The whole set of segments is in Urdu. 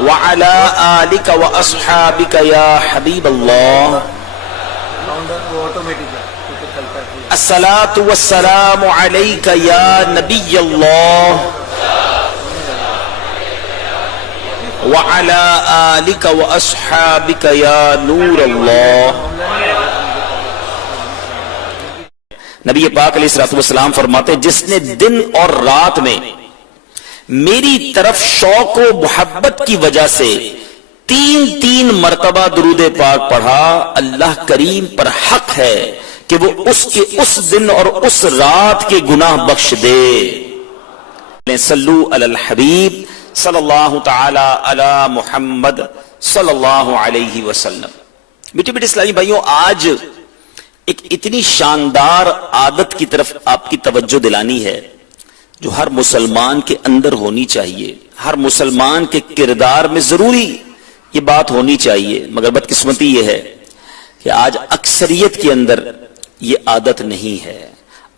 وعلى آلك وأصحابك يا حبيب الله الصلاة والسلام عليك يا نبي الله وعلى آلك وأصحابك يا نور الله. نبی پاک علیہ الصلوۃ والسلام فرماتے ہیں جس نے دن اور رات میں میری طرف شوق و محبت کی وجہ سے تین مرتبہ درود پاک پڑھا، اللہ کریم پر حق ہے کہ وہ اس کے اس دن اور اس رات کے گناہ بخش دے. صلو علی الحبیب صلی اللہ تعالی علی محمد صلی اللہ علیہ وسلم. میٹھے میٹھے اسلامی بھائیوں، آج ایک اتنی شاندار عادت کی طرف آپ کی توجہ دلانی ہے جو ہر مسلمان کے اندر ہونی چاہیے، ہر مسلمان کے کردار میں ضروری یہ بات ہونی چاہیے. مگر بدقسمتی یہ ہے کہ آج اکثریت کے اندر یہ عادت نہیں ہے،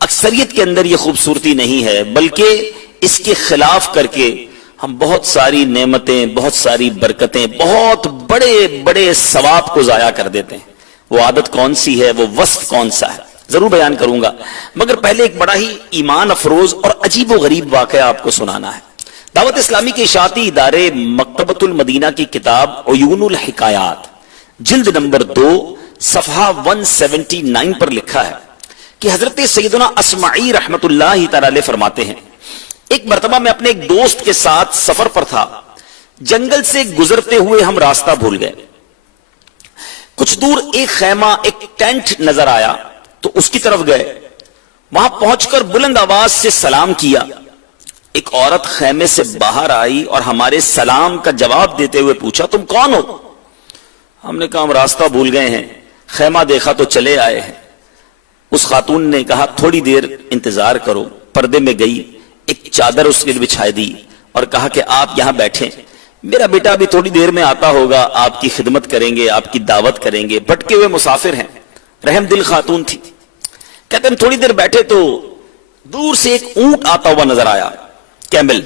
اکثریت کے اندر یہ خوبصورتی نہیں ہے، بلکہ اس کے خلاف کر کے ہم بہت ساری نعمتیں، بہت ساری برکتیں، بہت بڑے بڑے ثواب کو ضائع کر دیتے ہیں. وہ عادت کون سی ہے، وہ وصف کون سا ہے، ضرور بیان کروں گا. مگر پہلے ایک بڑا ہی ایمان افروز اور عجیب و غریب واقعہ آپ کو سنانا ہے. دعوت اسلامی کے اشاعتی ادارے مکتبۃ المدینہ کی کتاب عیون الحکایات جلد نمبر 2 صفحہ 179 پر لکھا ہے کہ حضرت سیدنا اسمعی رحمت اللہ تعالی علیہ فرماتے ہیں ایک مرتبہ میں اپنے ایک دوست کے ساتھ سفر پر تھا، جنگل سے گزرتے ہوئے ہم راستہ بھول گئے. کچھ دور ایک خیمہ، ایک ٹینٹ نظر آیا تو اس کی طرف گئے. وہاں پہنچ کر بلند آواز سے سلام کیا. ایک عورت خیمے سے باہر آئی اور ہمارے سلام کا جواب دیتے ہوئے پوچھا تم کون ہو؟ ہم نے کہا ہم راستہ بھول گئے ہیں، خیمہ دیکھا تو چلے آئے ہیں. اس خاتون نے کہا تھوڑی دیر انتظار کرو. پردے میں گئی، ایک چادر اس کے لیے بچھائی دی اور کہا کہ آپ یہاں بیٹھیں، میرا بیٹا بھی تھوڑی دیر میں آتا ہوگا، آپ کی خدمت کریں گے، آپ کی دعوت کریں گے. بھٹکے ہوئے مسافر ہیں، رحم دل خاتون تھی. کہتے ہیں تھوڑی دیر بیٹھے تو دور سے ایک اونٹ آتا ہوا نظر آیا، کیمل.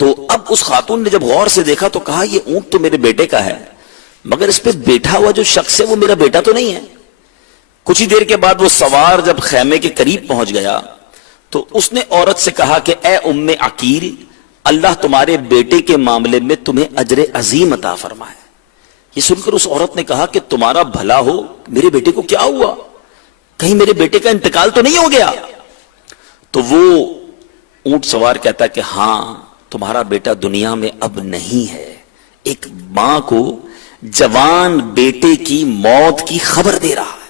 تو اب اس خاتون نے جب غور سے دیکھا تو کہا یہ اونٹ تو میرے بیٹے کا ہے، مگر اس پہ بیٹھا ہوا جو شخص ہے وہ میرا بیٹا تو نہیں ہے. کچھ ہی دیر کے بعد وہ سوار جب خیمے کے قریب پہنچ گیا تو اس نے عورت سے کہا کہ اے ام عقیل، اللہ تمہارے بیٹے کے معاملے میں تمہیں اجر عظیم عطا فرمائے. یہ سن کر اس عورت نے کہا کہ تمہارا بھلا ہو، میرے بیٹے کو کیا ہوا؟ کہیں میرے بیٹے کا انتقال تو نہیں ہو گیا؟ تو وہ اونٹ سوار کہتا کہ ہاں تمہارا بیٹا دنیا میں اب نہیں ہے. ایک ماں کو جوان بیٹے کی موت کی خبر دے رہا ہے.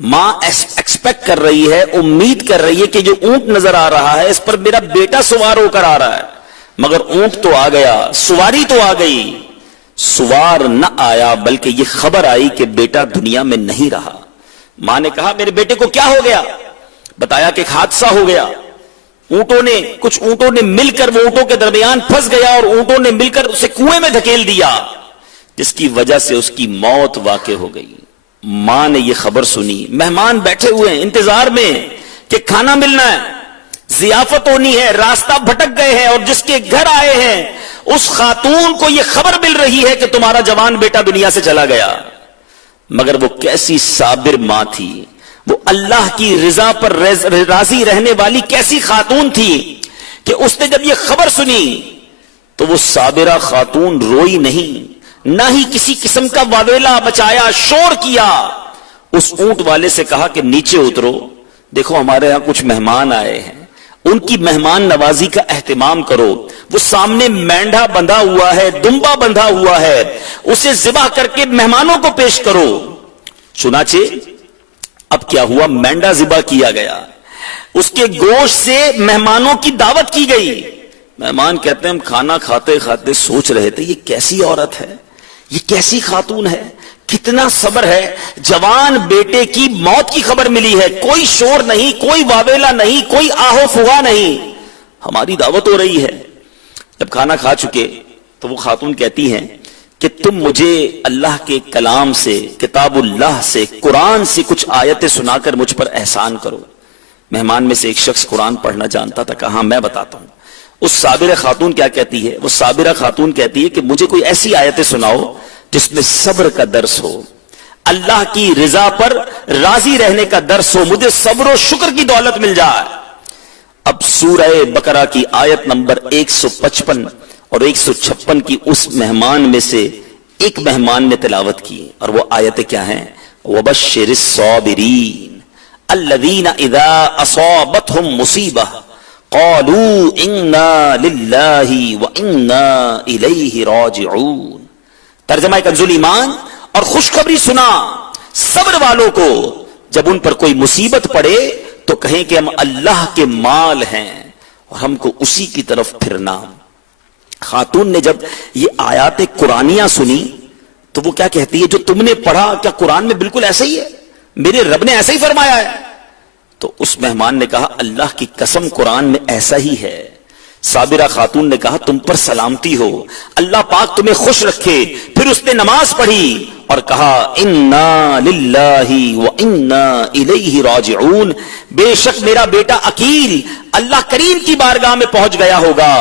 ماں ایکسپیکٹ کر رہی ہے، امید کر رہی ہے کہ جو اونٹ نظر آ رہا ہے اس پر میرا بیٹا سوار ہو کر آ رہا ہے. مگر اونٹ تو آ گیا، سواری تو آ گئی، سوار نہ آیا بلکہ یہ خبر آئی کہ بیٹا دنیا میں نہیں رہا. ماں نے کہا میرے بیٹے کو کیا ہو گیا؟ بتایا کہ ایک حادثہ ہو گیا، کچھ اونٹوں نے مل کر وہ اونٹوں کے درمیان پھنس گیا اور اونٹوں نے مل کر اسے کنویں میں دھکیل دیا، جس کی وجہ سے اس کی موت واقع ہو گئی. ماں نے یہ خبر سنی، مہمان بیٹھے ہوئے ہیں انتظار میں کہ کھانا ملنا ہے، ضیافت ہونی ہے، راستہ بھٹک گئے ہیں اور جس کے گھر آئے ہیں اس خاتون کو یہ خبر مل رہی ہے کہ تمہارا جوان بیٹا دنیا سے چلا گیا. مگر وہ کیسی صابر ماں تھی، وہ اللہ کی رضا پر راضی رہنے والی کیسی خاتون تھی کہ اس نے جب یہ خبر سنی تو وہ صابرہ خاتون روئی نہیں، نہ ہی کسی قسم کا واویلا بچایا، شور کیا. اس اونٹ والے سے کہا کہ نیچے اترو، دیکھو ہمارے ہاں کچھ مہمان آئے ہیں، ان کی مہمان نوازی کا اہتمام کرو. وہ سامنے مینڈھا بندھا ہوا ہے، دمبا بندھا ہوا ہے، اسے ذبح کر کے مہمانوں کو پیش کرو. چنانچہ اب کیا ہوا، مینڈھا ذبح کیا گیا، اس کے گوشت سے مہمانوں کی دعوت کی گئی. مہمان کہتے ہیں ہم کھانا کھاتے کھاتے سوچ رہے تھے یہ کیسی عورت ہے، یہ کیسی خاتون ہے، کتنا صبر ہے. جوان بیٹے کی موت کی خبر ملی ہے، کوئی شور نہیں، کوئی واویلا نہیں، کوئی آہو فغا نہیں، ہماری دعوت ہو رہی ہے. جب کھانا کھا چکے تو وہ خاتون کہتی ہیں کہ تم مجھے اللہ کے کلام سے، کتاب اللہ سے، قرآن سے کچھ آیتیں سنا کر مجھ پر احسان کرو. مہمان میں سے ایک شخص قرآن پڑھنا جانتا تھا، کہا میں بتاتا ہوں. اس صابرہ خاتون کیا کہتی ہے؟ وہ صابرہ خاتون کہتی ہے کہ مجھے کوئی ایسی آیتیں سناؤ جس میں صبر کا درس ہو، اللہ کی رضا پر راضی رہنے کا درس ہو، مجھے صبر و شکر کی دولت مل جائے۔ اب سورہ بقرہ کی آیت نمبر 155 اور 156 کی اس مہمان میں سے ایک مہمان نے تلاوت کی، اور وہ آیتیں کیا ہیں؟ وَبَشِّرِ الصَّابِرِينَ الَّذِينَ إِذَا أَصَابَتْهُمْ مُصِيبَةٌ قَالُوا إِنَّا لِلَّهِ وَإِنَّا إِلَيْهِ رَاجِعُونَ۔ ترجمہ کنز ایمان، اور خوشخبری سنا صبر والوں کو جب ان پر کوئی مصیبت پڑے تو کہیں کہ ہم اللہ کے مال ہیں اور ہم کو اسی کی طرف پھرنا۔ خاتون نے جب یہ آیات قرآنیہ سنی تو وہ کیا کہتی ہے؟ جو تم نے پڑھا کیا قرآن میں بالکل ایسا ہی ہے؟ میرے رب نے ایسا ہی فرمایا ہے؟ تو اس مہمان نے کہا اللہ کی قسم قرآن میں ایسا ہی ہے۔ صابرہ خاتون نے کہا تم پر سلامتی ہو، اللہ پاک تمہیں خوش رکھے۔ پھر اس نے نماز پڑھی اور کہا انا للہ وانا الیہ راجعون، بے شک میرا بیٹا عقیل اللہ کریم کی بارگاہ میں پہنچ گیا ہوگا۔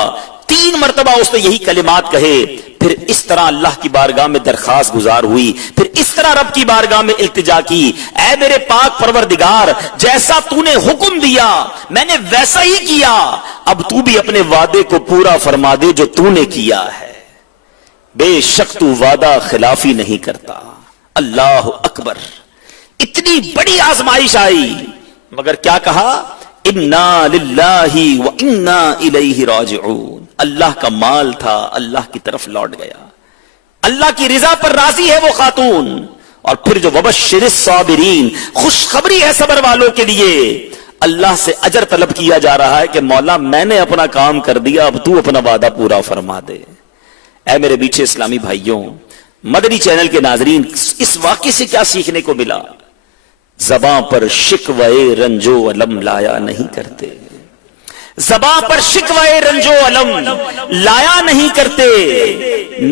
3 مرتبہ اس نے یہی کلمات کہے، پھر اس طرح اللہ کی بارگاہ میں درخواست گزار ہوئی، پھر اس طرح رب کی بارگاہ میں التجا کی، اے میرے پاک پروردگار جیسا تو نے حکم دیا میں نے ویسا ہی کیا، اب تو بھی اپنے وعدے کو پورا فرما دے جو تو نے کیا ہے، بے شک تو وعدہ خلافی نہیں کرتا۔ اللہ اکبر، اتنی بڑی آزمائش آئی مگر کیا کہا؟ انا للہ وانا الیہ راجعون۔ اللہ کا مال تھا، اللہ کی طرف لوٹ گیا، اللہ کی رضا پر راضی ہے وہ خاتون۔ اور پھر جو وبشر الصابرین، خوشخبری ہے صبر والوں کے لیے، اللہ سے اجر طلب کیا جا رہا ہے کہ مولا میں نے اپنا کام کر دیا، اب تو اپنا وعدہ پورا فرما دے۔ اے میرے بیچے اسلامی بھائیوں، مدنی چینل کے ناظرین، اس واقعے سے کیا سیکھنے کو ملا؟ زباں پر شکوے رنجو علم لایا نہیں کرتے، زباں پر شکوے رنجو علم لایا نہیں کرتے،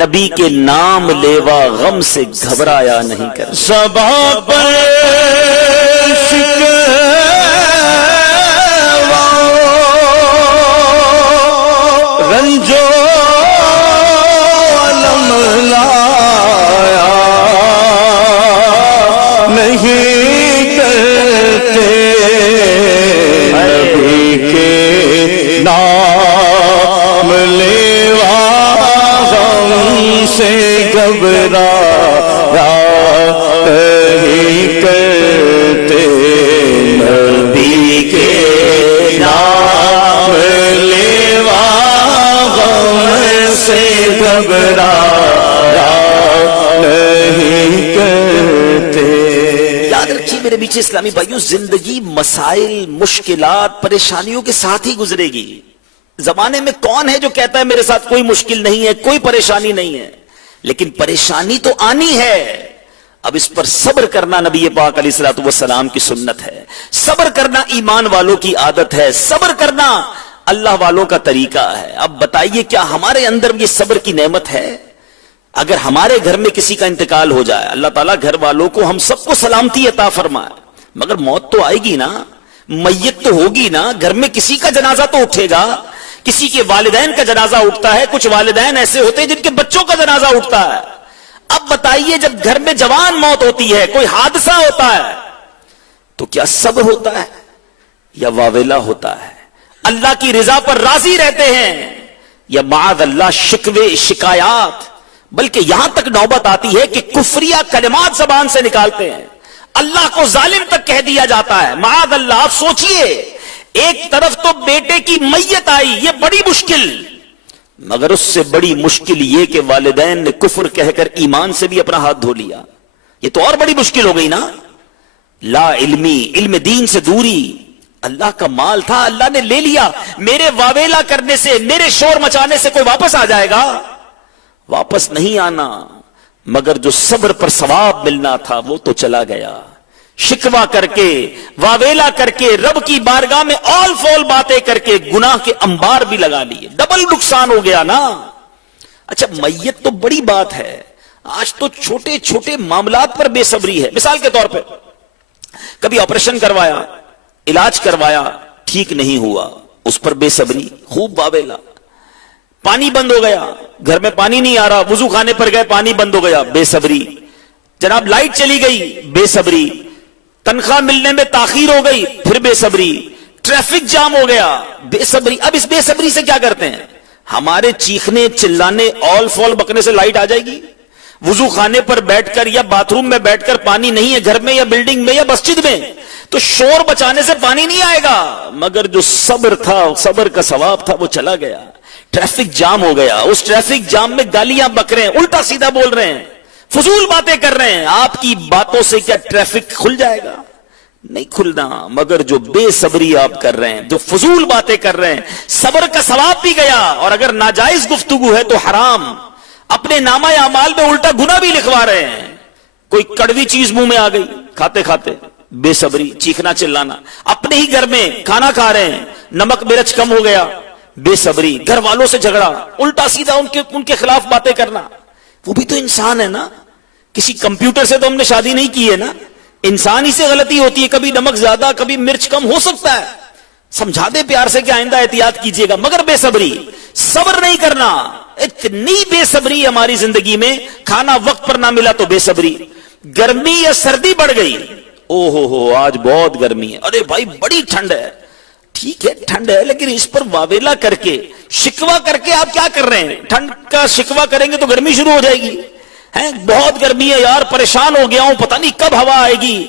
نبی کے نام لیوا غم سے گھبرایا نہیں کرتے۔ زباں پر شکوے رنجو علم لایا نہیں میرے بیچے اسلامی بھائیوں، زندگی مسائل، مشکلات، پریشانیوں کے ساتھ ہی گزرے گی۔ زمانے میں کون ہے جو کہتا ہے میرے ساتھ کوئی مشکل نہیں ہے، کوئی پریشانی نہیں ہے؟ لیکن پریشانی تو آنی ہے، اب اس پر صبر کرنا نبی پاک علیہ الصلوۃ والسلام کی سنت ہے، صبر کرنا ایمان والوں کی عادت ہے، صبر کرنا اللہ والوں کا طریقہ ہے۔ اب بتائیے کیا ہمارے اندر یہ صبر کی نعمت ہے؟ اگر ہمارے گھر میں کسی کا انتقال ہو جائے، اللہ تعالیٰ گھر والوں کو ہم سب کو سلامتی عطا فرمائے، مگر موت تو آئے گی نا، میت تو ہوگی نا، گھر میں کسی کا جنازہ تو اٹھے گا، کسی کے والدین کا جنازہ اٹھتا ہے، کچھ والدین ایسے ہوتے ہیں جن کے بچوں کا جنازہ اٹھتا ہے۔ اب بتائیے جب گھر میں جوان موت ہوتی ہے، کوئی حادثہ ہوتا ہے، تو کیا صبر ہوتا ہے یا واویلا ہوتا ہے؟ اللہ کی رضا پر راضی رہتے ہیں یا معاذ اللہ شکوے شکایات، بلکہ یہاں تک نوبت آتی ہے کہ کفریہ کلمات زبان سے نکالتے ہیں، اللہ کو ظالم تک کہہ دیا جاتا ہے، معاذ اللہ۔ آپ سوچئے، ایک طرف تو بیٹے کی میت آئی، یہ بڑی مشکل، مگر اس سے بڑی مشکل یہ کہ والدین نے کفر کہہ کر ایمان سے بھی اپنا ہاتھ دھو لیا، یہ تو اور بڑی مشکل ہو گئی نا۔ لا علمی، علم دین سے دوری، اللہ کا مال تھا اللہ نے لے لیا، میرے واویلا کرنے سے، میرے شور مچانے سے کوئی واپس آ جائے گا؟ واپس نہیں آنا، مگر جو صبر پر ثواب ملنا تھا وہ تو چلا گیا۔ شکوہ کر کے، واویلا کر کے، رب کی بارگاہ میں اول فول باتیں کر کے گناہ کے انبار بھی لگا لیے، ڈبل نقصان ہو گیا نا۔ اچھا میت تو بڑی بات ہے، آج تو چھوٹے چھوٹے معاملات پر بے صبری ہے۔ مثال کے طور پہ کبھی آپریشن کروایا، علاج کروایا، ٹھیک نہیں ہوا، اس پر بے صبری، خوب واویلا۔ پانی بند ہو گیا, گھر میں پانی نہیں آ رہا, وضو خانے پر گئے پانی بند ہو گیا, بے صبری. جناب لائٹ چلی گئی, بے صبری. تنخواہ ملنے میں تاخیر ہو گئی, پھر بے صبری. ٹریفک جام ہو گیا, بے صبری. اب اس بے صبری سے کیا کرتے ہیں؟ ہمارے چیخنے چلانے اول فول بکنے سے لائٹ آ جائے گی؟ وضو خانے پر بیٹھ کر یا باتھ روم میں بیٹھ کر پانی نہیں ہے گھر میں یا بلڈنگ میں یا مسجد میں, تو شور بچانے سے پانی نہیں آئے گا. مگر جو صبر تھا, صبر کا ثواب تھا, وہ چلا گیا. ٹریفک جام ہو گیا, اس ٹریفک جام میں گالیاں بک رہے ہیں, الٹا سیدھا بول رہے ہیں, فضول باتیں کر رہے ہیں. آپ کی باتوں سے کیا ٹریفک کھل جائے گا؟ نہیں کھلنا. مگر جو بے صبری آپ کر رہے ہیں, جو فضول باتیں کر رہے ہیں, صبر کا ثواب بھی گیا. اور اگر ناجائز گفتگو ہے تو حرام, اپنے نامہ اعمال میں الٹا گناہ بھی لکھوا رہے ہیں. کوئی کڑوی چیز منہ میں آ گئی کھاتے کھاتے, بے صبری, چیخنا چلانا. اپنے ہی گھر میں کھانا کھا رہے ہیں, نمک مرچ کم ہو گیا, بے صبری. گھر والوں سے جھگڑا, الٹا سیدھا ان کے خلاف باتیں کرنا. وہ بھی تو انسان ہے نا, کسی کمپیوٹر سے تو ہم نے شادی نہیں کی ہے نا. انسان ہی سے غلطی ہوتی ہے, کبھی نمک زیادہ کبھی مرچ کم ہو سکتا ہے. سمجھا دے پیار سے کہ آئندہ احتیاط کیجیے گا. مگر بے صبری, صبر نہیں کرنا. اتنی بے صبری ہماری زندگی میں, کھانا وقت پر نہ ملا تو بے صبری. گرمی یا سردی بڑھ گئی, او ہو آج بہت گرمی ہے, ارے بھائی بڑی ٹھنڈ ہے. ٹھیک ہے ٹھنڈ ہے, لیکن اس پر واویلا کر کے شکوا کر کے آپ کیا کر رہے ہیں؟ ٹھنڈ کا شکوا کریں گے تو گرمی شروع ہو جائے گی. بہت گرمی ہے یار, پریشان ہو گیا ہوں, پتہ نہیں کب ہوا آئے گی,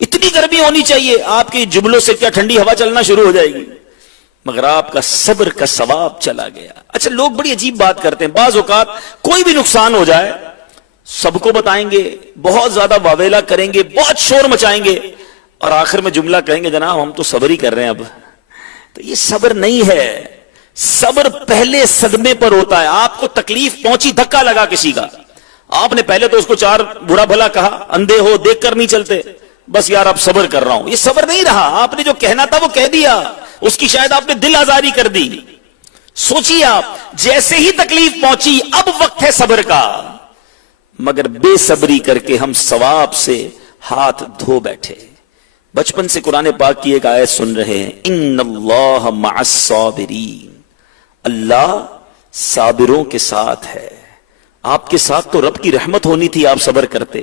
اتنی گرمی ہونی چاہیے. آپ کے جملوں سے کیا ٹھنڈی ہوا چلنا شروع ہو جائے گی؟ مگر آپ کا صبر کا ثواب چلا گیا. اچھا لوگ بڑی عجیب بات کرتے ہیں, بعض اوقات کوئی بھی نقصان ہو جائے سب کو بتائیں گے, بہت زیادہ واویلا کریں گے, بہت شور مچائیں گے, اور آخر میں جملہ کہیں گے جناب ہم تو صبر ہی کر رہے ہیں. اب تو یہ صبر نہیں ہے. صبر پہلے صدمے پر ہوتا ہے. آپ کو تکلیف پہنچی, دھکا لگا کسی کا, آپ نے پہلے تو اس کو چار برا بھلا کہا, اندھے ہو دیکھ کر نہیں چلتے, بس یار اب صبر کر رہا ہوں. یہ صبر نہیں رہا. آپ نے جو کہنا تھا وہ کہہ دیا, اس کی شاید آپ نے دل آزاری کر دی. سوچیے آپ, جیسے ہی تکلیف پہنچی اب وقت ہے صبر کا. مگر بے صبری کر کے ہم ثواب سے ہاتھ دھو بیٹھے. بچپن سے قرآن پاک کی ایک آیت سن رہے ہیں, ان اللہ مع الصابرین, اللہ صابروں کے ساتھ ہے. آپ کے ساتھ تو رب کی رحمت ہونی تھی, آپ صبر کرتے.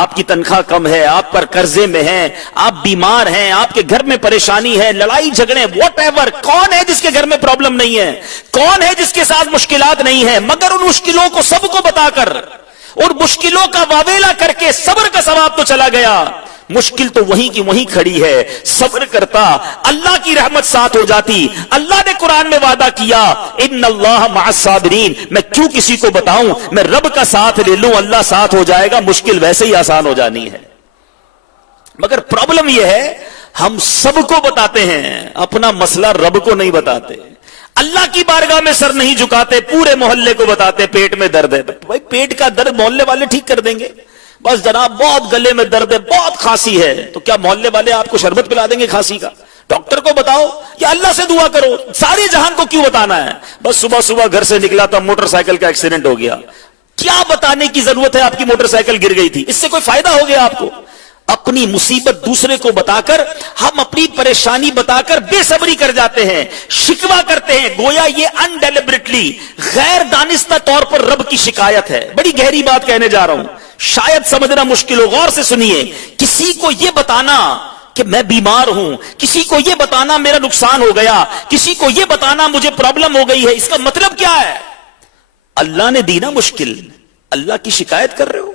آپ کی تنخواہ کم ہے, آپ پر قرضے میں ہیں, آپ بیمار ہیں, آپ کے گھر میں پریشانی ہے, لڑائی جھگڑے, واٹ ایور. کون ہے جس کے گھر میں پرابلم نہیں ہے؟ کون ہے جس کے ساتھ مشکلات نہیں ہے؟ مگر ان مشکلوں کو سب کو بتا کر اور مشکلوں کا واویلا کر کے صبر کا ثواب تو چلا گیا. مشکل تو وہیں کی وہیں کھڑی ہے, صبر کرتا اللہ کی رحمت ساتھ ہو جاتی. اللہ نے قرآن میں وعدہ کیا ان اللہ مع الصابرین. میں کیوں کسی کو بتاؤں, میں رب کا ساتھ لے لوں, اللہ ساتھ ہو جائے گا, مشکل ویسے ہی آسان ہو جانی ہے. مگر پرابلم یہ ہے ہم سب کو بتاتے ہیں, اپنا مسئلہ رب کو نہیں بتاتے. اللہ کی بارگاہ میں سر نہیں جھکاتے, پورے محلے کو بتاتے پیٹ میں درد ہے. بھائی پیٹ کا درد محلے والے ٹھیک کر دیں گے. بس جناب بہت گلے میں درد ہے, بہت کھانسی ہے, تو کیا محلے والے آپ کو شربت پلا دیں گے کھانسی کا؟ ڈاکٹر کو بتاؤ یا اللہ سے دعا کرو. سارے جہان کو کیوں بتانا ہے؟ بس صبح صبح گھر سے نکلا تھا, موٹر سائیکل کا ایکسیڈنٹ ہو گیا. کیا بتانے کی ضرورت ہے؟ آپ کی موٹر سائیکل گر گئی تھی, اس سے کوئی فائدہ ہو گیا آپ کو؟ اپنی مصیبت دوسرے کو بتا کر, ہم اپنی پریشانی بتا کر بے صبری کر جاتے ہیں, شکوہ کرتے ہیں, گویا یہ انڈیلیبریٹلی غیر دانستہ طور پر رب کی شکایت ہے. بڑی گہری بات کہنے جا رہا ہوں, شاید سمجھنا مشکل ہو, غور سے سنیے. کسی کو یہ بتانا کہ میں بیمار ہوں, کسی کو یہ بتانا میرا نقصان ہو گیا, کسی کو یہ بتانا مجھے پرابلم ہو گئی ہے, اس کا مطلب کیا ہے؟ اللہ نے دینا مشکل, اللہ کی شکایت کر رہے ہو,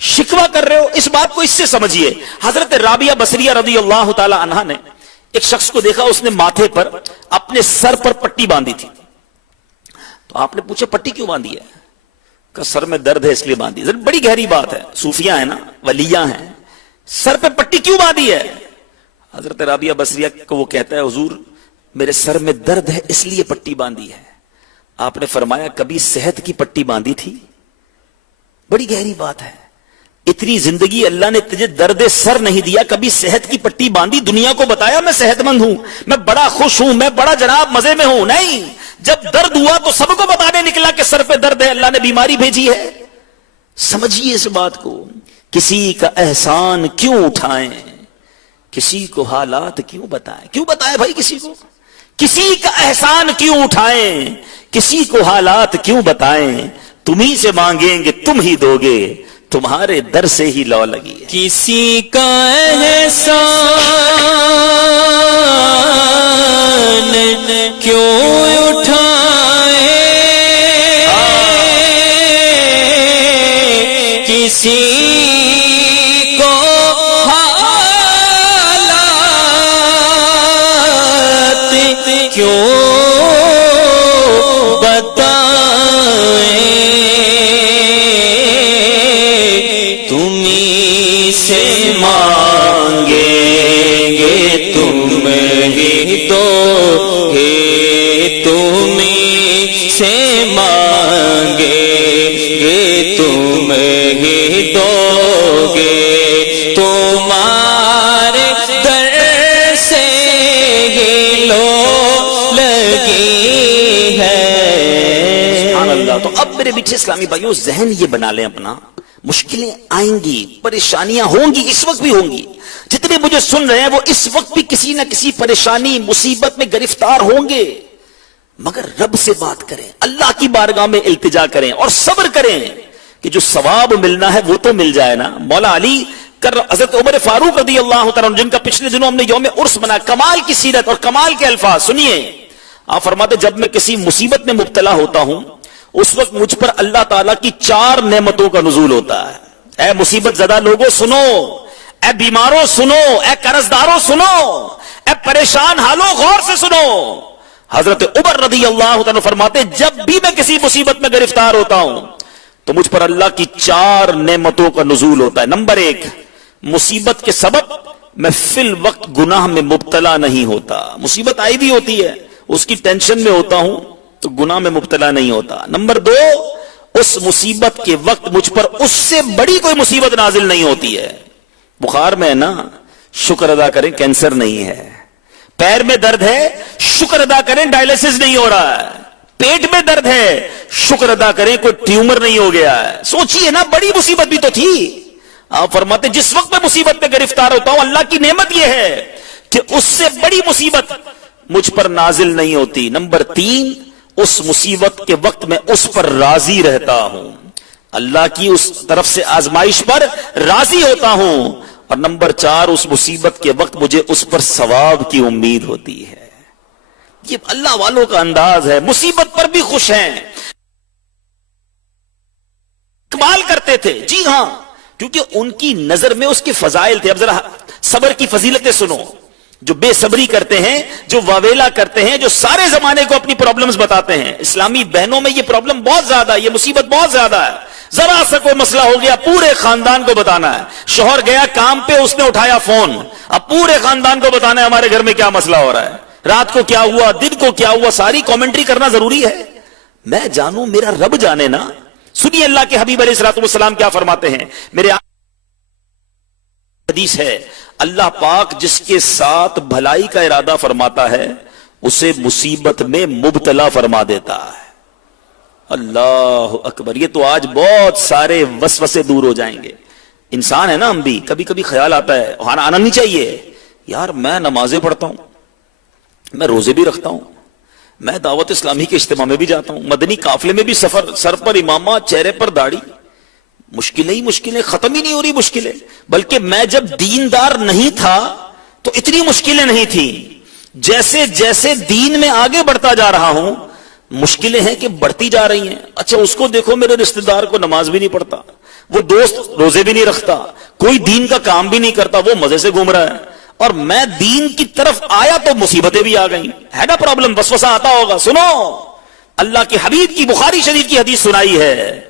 شکوہ کر رہے ہو. اس بات کو اس سے سمجھیے. حضرت رابعہ بصریہ رضی اللہ تعالی عنہا نے ایک شخص کو دیکھا, اس نے ماتھے پر اپنے سر پر پٹی باندھی تھی. تو آپ نے پوچھا پٹی کیوں باندھی ہے؟ کہ سر میں درد ہے اس لیے باندھی. بڑی گہری بات ہے, صوفیاء ہیں نا, ولیاں ہیں, سر پہ پٹی کیوں باندھی ہے؟ حضرت رابعہ بصریہ کو وہ کہتا ہے حضور میرے سر میں درد ہے اس لیے پٹی باندھی ہے. آپ نے فرمایا کبھی صحت کی پٹی باندھی تھی؟ بڑی گہری بات ہے. اتنی زندگی اللہ نے تجھے درد سر نہیں دیا, کبھی صحت کی پٹی باندھی, دنیا کو بتایا میں صحت مند ہوں, میں بڑا خوش ہوں, میں بڑا جناب مزے میں ہوں. نہیں, جب درد ہوا تو سب کو بتانے نکلا کہ سر پہ درد ہے, اللہ نے بیماری بھیجی ہے. سمجھیے اس بات کو. کسی کا احسان کیوں اٹھائیں, کسی کو حالات کیوں بتائیں؟ کیوں بتائیں بھائی کسی کو؟ کسی کا احسان کیوں اٹھائیں, کسی کو حالات کیوں بتائیں, تمہیں سے مانگیں گے تم ہی دو گے, تمہارے در سے ہی لو لگی ہے. کسی کا احسان کیوں اٹھائے, کسی کو حالات کیوں میرے میٹھے اسلامی بھائیوں, ذہن یہ بنا لیں اپنا, مشکلیں آئیں گی, پریشانیاں ہوں گی, اس وقت بھی ہوں گی. جتنے مجھے سن رہے ہیں وہ اس وقت بھی کسی نہ کسی پریشانی مصیبت میں گرفتار ہوں گے, مگر رب سے بات کریں, اللہ کی بارگاہ میں التجا کریں اور صبر کریں کہ جو ثواب ملنا ہے وہ تو مل جائے نا. مولا علی حضرت عمر فاروق رضی اللہ تعالیٰ عنہ, جن کا پچھلے دنوں ہم نے یوم عرس منایا, کمال کی سیرت اور کمال کے الفاظ سنیے. آپ فرماتے جب میں کسی مصیبت میں مبتلا ہوتا ہوں اس وقت مجھ پر اللہ تعالیٰ کی 4 نعمتوں کا نزول ہوتا ہے. اے مصیبت زدہ لوگوں سنو, اے بیماروں سنو, اے قرضداروں سنو, اے پریشان حالوں غور سے سنو. حضرت عمر رضی اللہ عنہ فرماتے جب بھی میں کسی مصیبت میں گرفتار ہوتا ہوں تو مجھ پر اللہ کی 4 نعمتوں کا نزول ہوتا ہے. نمبر 1, مصیبت کے سبب میں فی الوقت گناہ میں مبتلا نہیں ہوتا. مصیبت آئی بھی ہوتی ہے, اس کی ٹینشن میں ہوتا ہوں تو گناہ میں مبتلا نہیں ہوتا. نمبر 2, اس مصیبت کے وقت مجھ پر اس سے بڑی کوئی مصیبت نازل نہیں ہوتی ہے. بخار میں ہے نا, شکر ادا کریں کینسر نہیں ہے. پیر میں درد ہے, شکر ادا کریں ڈائلسس نہیں ہو رہا ہے. پیٹ میں درد ہے, شکر ادا کریں کوئی ٹیومر نہیں ہو گیا ہے. سوچئے نا, بڑی مصیبت بھی تو تھی. آپ فرماتے جس وقت میں مصیبت میں گرفتار ہوتا ہوں اللہ کی نعمت یہ ہے کہ اس سے بڑی مصیبت مجھ پر نازل نہیں ہوتی. نمبر 3, اس مصیبت کے وقت میں اس پر راضی رہتا ہوں, اللہ کی اس طرف سے آزمائش پر راضی ہوتا ہوں. اور نمبر 4, اس مصیبت کے وقت مجھے اس پر ثواب کی امید ہوتی ہے. یہ اللہ والوں کا انداز ہے, مصیبت پر بھی خوش ہیں, کمال کرتے تھے. جی ہاں, کیونکہ ان کی نظر میں اس کے فضائل تھے. اب ذرا صبر کی فضیلتیں سنو. جو بے صبری کرتے ہیں, جو واویلا کرتے ہیں, جو سارے زمانے کو اپنی پرابلمز بتاتے ہیں. اسلامی بہنوں میں یہ پرابلم بہت زیادہ ہے, یہ مصیبت بہت زیادہ ہے. ذرا سا کوئی مسئلہ ہو گیا پورے خاندان کو بتانا ہے. شوہر گیا کام پہ, اس نے اٹھایا فون, اب پورے خاندان کو بتانا ہے ہمارے گھر میں کیا مسئلہ ہو رہا ہے, رات کو کیا ہوا, دن کو کیا ہوا, ساری کامنٹری کرنا ضروری ہے. میں جانوں, میرا رب جانے نا. سنیے اللہ کے حبیب علیہ الصلوۃ والسلام کیا فرماتے ہیں. میرے حدیث ہے, اللہ پاک جس کے ساتھ بھلائی کا ارادہ فرماتا ہے اسے مصیبت میں مبتلا فرما دیتا ہے. اللہ اکبر. یہ تو آج بہت سارے وسوسے دور ہو جائیں گے. انسان ہے نا, ہم بھی کبھی کبھی خیال آتا ہے, آنا نہیں چاہیے یار, میں نمازیں پڑھتا ہوں, میں روزے بھی رکھتا ہوں, میں دعوت اسلامی کے اجتماع میں بھی جاتا ہوں, مدنی قافلے میں بھی سفر, سر پر امامہ, چہرے پر داڑھی, مشکلیں ہی مشکلیں, ختم ہی نہیں ہو رہی مشکلیں. بلکہ میں جب دیندار نہیں تھا تو اتنی مشکلیں نہیں تھیں. جیسے جیسے دین میں آگے بڑھتا جا رہا ہوں مشکلیں ہیں کہ بڑھتی جا رہی ہیں. اچھا اس کو دیکھو, میرے رشتہ دار کو نماز بھی نہیں پڑھتا, وہ دوست روزے بھی نہیں رکھتا, کوئی دین کا کام بھی نہیں کرتا, وہ مزے سے گھوم رہا ہے, اور میں دین کی طرف آیا تو مصیبتیں بھی آ گئیں. ہے نا پرابلم, وسوسہ آتا ہوگا. سنو, اللہ کے حبیب کی بخاری شریف کی حدیث سنائی ہے,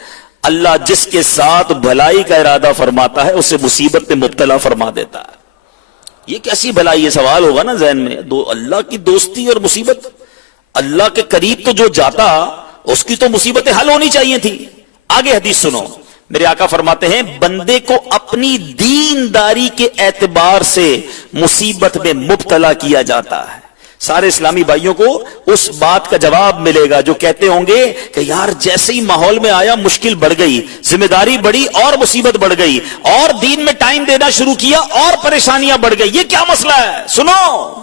اللہ جس کے ساتھ بھلائی کا ارادہ فرماتا ہے اسے مصیبت میں مبتلا فرما دیتا ہے. یہ کیسی بھلائی, یہ سوال ہوگا نا ذہن میں. اللہ کی دوستی اور مصیبت, اللہ کے قریب تو جو جاتا اس کی تو مصیبتیں حل ہونی چاہیے تھی. آگے حدیث سنو. میرے آقا فرماتے ہیں بندے کو اپنی دینداری کے اعتبار سے مصیبت میں مبتلا کیا جاتا ہے. سارے اسلامی بھائیوں کو اس بات کا جواب ملے گا جو کہتے ہوں گے کہ یار جیسے ہی ماحول میں آیا مشکل بڑھ گئی, ذمہ داری بڑھی اور مصیبت بڑھ گئی, اور دین میں ٹائم دینا شروع کیا اور پریشانیاں بڑھ گئی, یہ کیا مسئلہ ہے. سنو,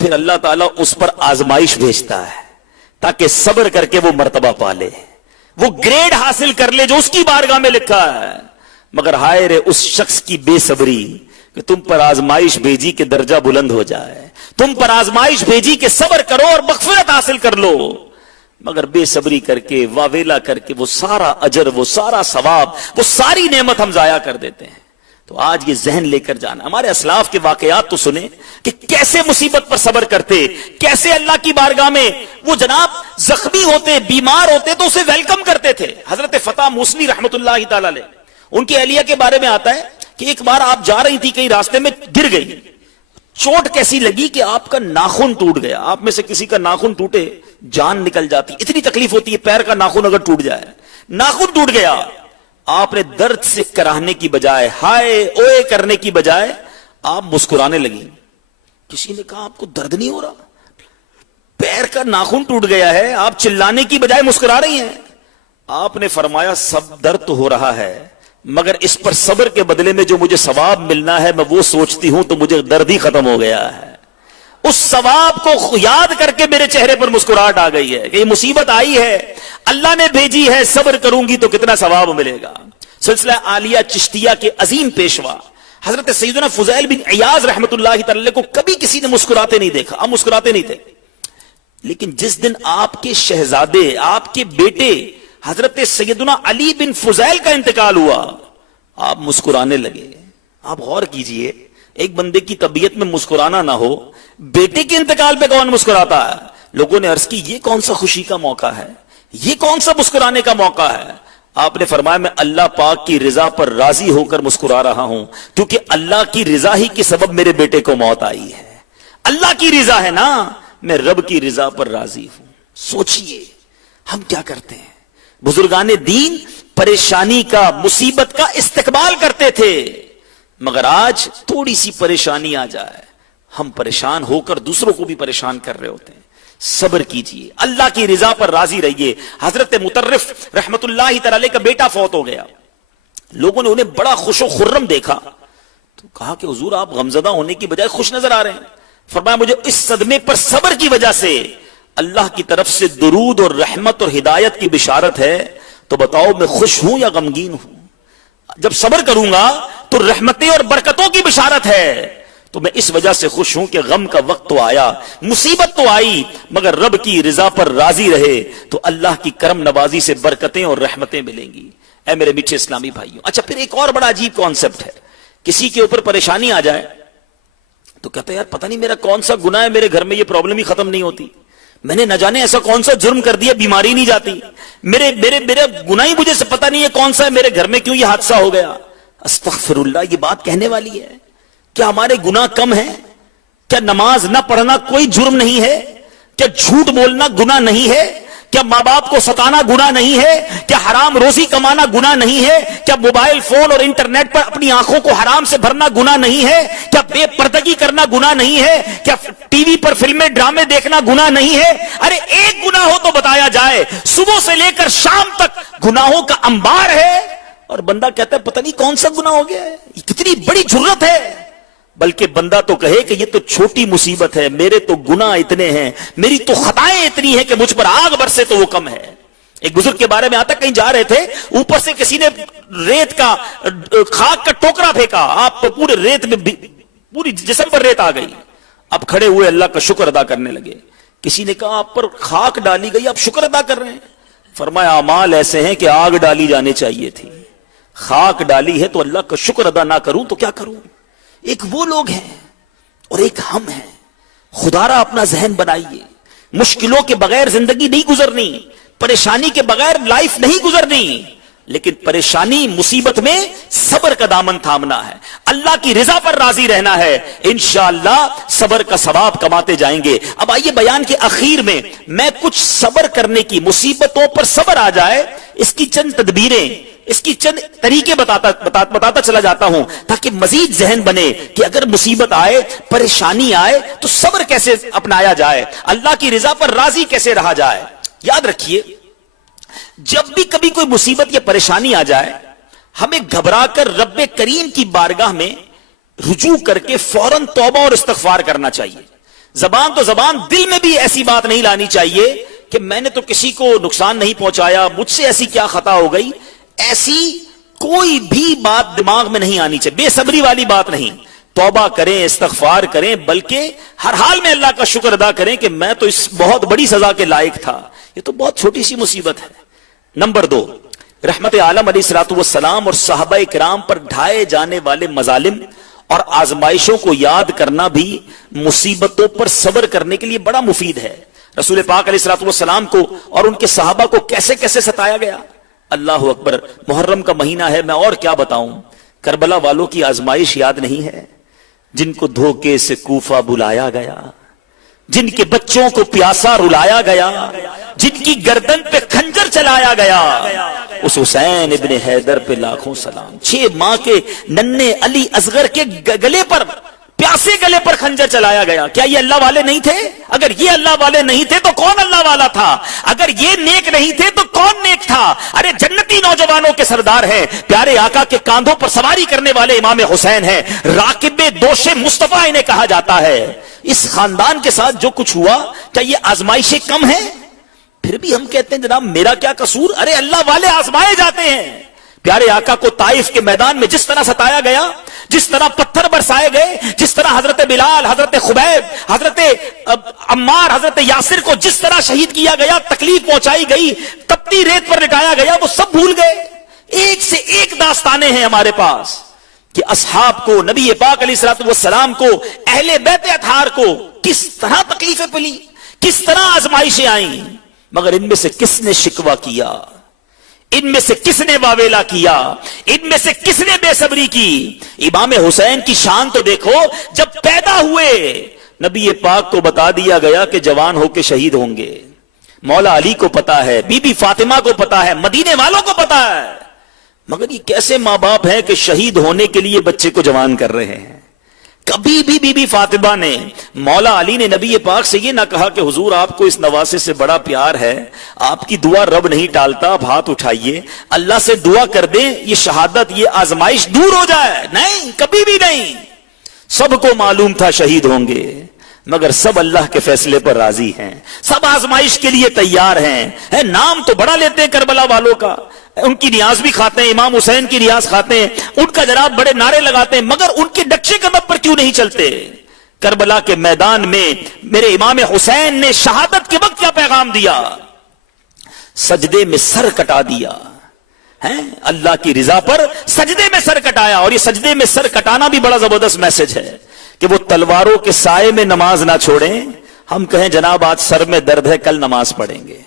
پھر اللہ تعالیٰ اس پر آزمائش بھیجتا ہے تاکہ صبر کر کے وہ مرتبہ پالے، وہ گریڈ حاصل کر لے جو اس کی بارگاہ میں لکھا ہے۔ مگر ہائے رے اس شخص کی بے صبری کہ تم پر آزمائش بھیجی کہ درجہ بلند ہو جائے، تم پر آزمائش بھیجی کہ صبر کرو اور مغفرت حاصل کر لو، مگر بے صبری کر کے واویلا کر کے وہ سارا اجر، وہ سارا ثواب، وہ ساری نعمت ہم ضائع کر دیتے ہیں۔ تو آج یہ ذہن لے کر جانا، ہمارے اسلاف کے واقعات تو سنیں کہ کیسے مصیبت پر صبر کرتے، کیسے اللہ کی بارگاہ میں وہ جناب زخمی ہوتے، بیمار ہوتے تو اسے ویلکم کرتے تھے۔ حضرت فتح موسنی رحمت اللہ تعالی علیہ، ان کی اہلیہ کے بارے میں آتا ہے کہ ایک بار آپ جا رہی تھی کہیں راستے میں، گر گئی، چوٹ کیسی لگی کہ آپ کا ناخن ٹوٹ گیا۔ آپ میں سے کسی کا ناخن ٹوٹے جان نکل جاتی، اتنی تکلیف ہوتی ہے، پیر کا ناخن اگر ٹوٹ جائے، ناخن ٹوٹ گیا، آپ نے درد سے کراہنے کی بجائے، ہائے اوئے کرنے کی بجائے آپ مسکرانے لگی۔ کسی نے کہا آپ کو درد نہیں ہو رہا؟ پیر کا ناخن ٹوٹ گیا ہے، آپ چلانے کی بجائے مسکرا رہی ہیں۔ آپ نے فرمایا سب درد ہو رہا ہے، مگر اس پر صبر کے بدلے میں جو مجھے ثواب ملنا ہے میں وہ سوچتی ہوں تو مجھے درد ہی ختم ہو گیا ہے۔ اس ثواب کو یاد کر کے میرے چہرے پر مسکراہٹ آ گئی ہے کہ یہ مصیبت آئی ہے، اللہ نے بھیجی ہے، صبر کروں گی تو کتنا ثواب ملے گا۔ سلسلہ عالیہ چشتیہ کے عظیم پیشوا حضرت سیدنا فضیل بن عیاض رحمت اللہ تعالی کو کبھی کسی نے مسکراتے نہیں دیکھا، آپ مسکراتے نہیں تھے، لیکن جس دن آپ کے شہزادے، آپ کے بیٹے حضرت سیدنا علی بن فضیل کا انتقال ہوا، آپ مسکرانے لگے۔ آپ غور کیجئے، ایک بندے کی طبیعت میں مسکرانا نہ ہو، بیٹے کے انتقال پہ کون مسکراتا ہے؟ لوگوں نے عرض کی یہ کون سا خوشی کا موقع ہے، یہ کون سا مسکرانے کا موقع ہے؟ آپ نے فرمایا میں اللہ پاک کی رضا پر راضی ہو کر مسکرا رہا ہوں، کیونکہ اللہ کی رضا ہی کے سبب میرے بیٹے کو موت آئی ہے۔ اللہ کی رضا ہے نا، میں رب کی رضا پر راضی ہوں۔ سوچئے ہم کیا کرتے ہیں؟ بزرگان دین پریشانی کا، مصیبت کا استقبال کرتے تھے، مگر آج تھوڑی سی پریشانی آ جائے ہم پریشان ہو کر دوسروں کو بھی پریشان کر رہے ہوتے ہیں۔ صبر کیجئے، اللہ کی رضا پر راضی رہیے۔ حضرت مطرف رحمت اللہ تعالی کا بیٹا فوت ہو گیا، لوگوں نے انہیں بڑا خوش و خرم دیکھا تو کہا کہ حضور آپ غمزدہ ہونے کی بجائے خوش نظر آ رہے ہیں۔ فرمایا مجھے اس صدمے پر صبر کی وجہ سے اللہ کی طرف سے درود اور رحمت اور ہدایت کی بشارت ہے، تو بتاؤ میں خوش ہوں یا غمگین ہوں؟ جب صبر کروں گا تو رحمتیں اور برکتوں کی بشارت ہے، تو میں اس وجہ سے خوش ہوں کہ غم کا وقت تو آیا، مصیبت تو آئی، مگر رب کی رضا پر راضی رہے تو اللہ کی کرم نوازی سے برکتیں اور رحمتیں ملیں گی۔ اے میرے میٹھے اسلامی بھائیوں، اچھا پھر ایک اور بڑا عجیب کانسیپٹ ہے، کسی کے اوپر پریشانی آ جائے تو کہتا ہے یار پتہ نہیں میرا کون سا گناہ ہے، میرے گھر میں یہ پرابلم ہی ختم نہیں ہوتی، میں نے نہ جانے ایسا کون سا جرم کر دیا بیماری نہیں جاتی، میرے گناہ ہی مجھے سے پتہ نہیں ہے کون سا ہے، میرے گھر میں کیوں یہ حادثہ ہو گیا۔ استغفر اللہ، یہ بات کہنے والی ہے؟ کیا ہمارے گناہ کم ہیں؟ کیا نماز نہ پڑھنا کوئی جرم نہیں ہے؟ کیا جھوٹ بولنا گناہ نہیں ہے؟ کیا ماں باپ کو ستانا گناہ نہیں ہے؟ کیا حرام روزی کمانا گناہ نہیں ہے؟ کیا موبائل فون اور انٹرنیٹ پر اپنی آنکھوں کو حرام سے بھرنا گناہ نہیں ہے؟ کیا بے پردگی کرنا گناہ نہیں ہے؟ کیا ٹی وی پر فلمیں ڈرامے دیکھنا گناہ نہیں ہے؟ ارے ایک گناہ ہو تو بتایا جائے، صبح سے لے کر شام تک گناہوں کا انبار ہے، اور بندہ کہتا ہے پتہ نہیں کون سا گناہ ہو گیا ہے، یہ کتنی بڑی جرت ہے۔ بلکہ بندہ تو کہے کہ یہ تو چھوٹی مصیبت ہے، میرے تو گناہ اتنے ہیں، میری تو خطائیں اتنی ہیں کہ مجھ پر آگ برسے تو وہ کم ہے۔ ایک بزرگ کے بارے میں آتا کہیں جا رہے تھے، اوپر سے کسی نے ریت کا خاک کا ٹوکرا پھینکا، آپ پورے ریت میں پوری جسم پر ریت آ گئی، اب کھڑے ہوئے اللہ کا شکر ادا کرنے لگے۔ کسی نے کہا آپ پر خاک ڈالی گئی، آپ شکر ادا کر رہے ہیں؟ فرمایا اعمال ایسے ہیں کہ آگ ڈالی جانے چاہیے تھی، خاک ڈالی ہے تو اللہ کا شکر ادا نہ کروں تو کیا کروں؟ ایک وہ لوگ ہیں اور ایک ہم ہیں۔ خدا را اپنا ذہن بنائیے، مشکلوں کے بغیر زندگی نہیں گزرنی، پریشانی کے بغیر لائف نہیں گزرنی، لیکن پریشانی مصیبت میں صبر کا دامن تھامنا ہے، اللہ کی رضا پر راضی رہنا ہے، انشاءاللہ صبر کا ثواب کماتے جائیں گے۔ اب آئیے بیان کے اخیر میں میں کچھ صبر کرنے کی، مصیبتوں پر صبر آ جائے اس کی چند تدبیریں، اس کی چند طریقے بتاتا چلا جاتا ہوں تاکہ مزید ذہن بنے کہ اگر مصیبت آئے، پریشانی آئے تو صبر کیسے اپنایا جائے، اللہ کی رضا پر راضی کیسے رہا جائے۔ یاد رکھیے جب بھی کبھی کوئی مصیبت یا پریشانی آ جائے ہمیں گھبرا کر رب کریم کی بارگاہ میں رجوع کر کے فوراً توبہ اور استغفار کرنا چاہیے۔ زبان تو زبان، دل میں بھی ایسی بات نہیں لانی چاہیے کہ میں نے تو کسی کو نقصان نہیں پہنچایا، مجھ سے ایسی کیا خطا ہو گئی، ایسی کوئی بھی بات دماغ میں نہیں آنی چاہیے، بے صبری والی بات نہیں. توبہ کریں، استغفار کریں، بلکہ ہر حال میں اللہ کا شکر ادا کریں کہ میں تو اس بہت بڑی سزا کے لائق تھا، یہ تو بہت چھوٹی سی مصیبت ہے. نمبر 2، رحمت عالم علیہ الصلوۃ والسلام اور صحابہ کرام پر ڈھائے جانے والے مظالم اور آزمائشوں کو یاد کرنا بھی مصیبتوں پر صبر کرنے کے لیے بڑا مفید ہے. رسول پاک علیہ الصلوۃ والسلام کو اور ان کے صحابہ کو کیسے کیسے ستایا گیا. اللہ اکبر، محرم کا مہینہ ہے، میں اور کیا بتاؤں. کربلا والوں کی آزمائش یاد نہیں ہے، جن کو دھوکے سے کوفہ بلایا گیا، جن کے بچوں کو پیاسا رلایا گیا، جن کی گردن پہ خنجر چلایا گیا. اس حسین ابن حیدر پہ لاکھوں سلام. 6 ماہ کے ننھے علی اصغر کے گلے پر، پیاسے گلے پر خنجر چلایا گیا. کیا یہ اللہ والے نہیں تھے؟ اگر یہ اللہ والے نہیں تھے تو کون اللہ والا تھا؟ اگر یہ نیک نہیں تھے تو کون نیک تھا؟ ارے جنتی نوجوانوں کے سردار ہیں، پیارے آقا کے کاندھوں پر سواری کرنے والے امام حسین ہیں، راکب دوش مصطفیٰ انہیں کہا جاتا ہے. اس خاندان کے ساتھ جو کچھ ہوا، کیا یہ آزمائشیں کم ہیں؟ پھر بھی ہم کہتے ہیں جناب میرا کیا قصور. ارے اللہ والے آزمائے جاتے ہیں. پیارے آقا کو طائف کے میدان میں جس طرح ستایا گیا، جس طرح پتھر برسائے گئے، جس طرح حضرت بلال، حضرت خبیب، حضرت عمار، حضرت یاسر کو جس طرح شہید کیا گیا، تکلیف پہنچائی گئی، تپتی ریت پر لٹایا گیا، وہ سب بھول گئے. ایک سے ایک داستانیں ہیں ہمارے پاس کہ اصحاب کو، نبی پاک علیہ الصلوۃ والسلام کو، اہل بیت اطہار کو کس طرح تکلیفیں پلی، کس طرح آزمائشیں آئیں. مگر ان میں سے کس نے شکوہ کیا، ان میں سے کس نے واویلا کیا، ان میں سے کس نے بے صبری کی. امام حسین کی شان تو دیکھو، جب پیدا ہوئے نبی پاک کو بتا دیا گیا کہ جوان ہو کے شہید ہوں گے. مولا علی کو پتا ہے، بی بی فاطمہ کو پتا ہے، مدینے والوں کو پتا ہے. مگر یہ کیسے ماں باپ ہیں کہ شہید ہونے کے لیے بچے کو جوان کر رہے ہیں. کبھی بھی بی بی فاطمہ نے، مولا علی نے نبی پاک سے یہ نہ کہا کہ حضور آپ کو اس نواسے سے بڑا پیار ہے، آپ کی دعا رب نہیں ٹالتا، آپ ہاتھ اٹھائیے اللہ سے دعا کر دیں یہ شہادت، یہ آزمائش دور ہو جائے. نہیں، کبھی بھی نہیں. سب کو معلوم تھا شہید ہوں گے، مگر سب اللہ کے فیصلے پر راضی ہیں، سب آزمائش کے لیے تیار ہیں. نام تو بڑا لیتے ہیں کربلا والوں کا، ان کی نیاز بھی کھاتے ہیں، امام حسین کی نیاز کھاتے ہیں، ان کا جناب بڑے نعرے لگاتے ہیں، مگر ان کے نقشے قدم پر کیوں نہیں چلتے؟ کربلا کے میدان میں میرے امام حسین نے شہادت کے وقت کیا پیغام دیا؟ سجدے میں سر کٹا دیا. اللہ کی رضا پر سجدے میں سر کٹایا. اور یہ سجدے میں سر کٹانا بھی بڑا زبردست میسج ہے کہ وہ تلواروں کے سائے میں نماز نہ چھوڑیں. ہم کہیں جناب آج سر میں درد ہے، کل نماز پڑھیں گے،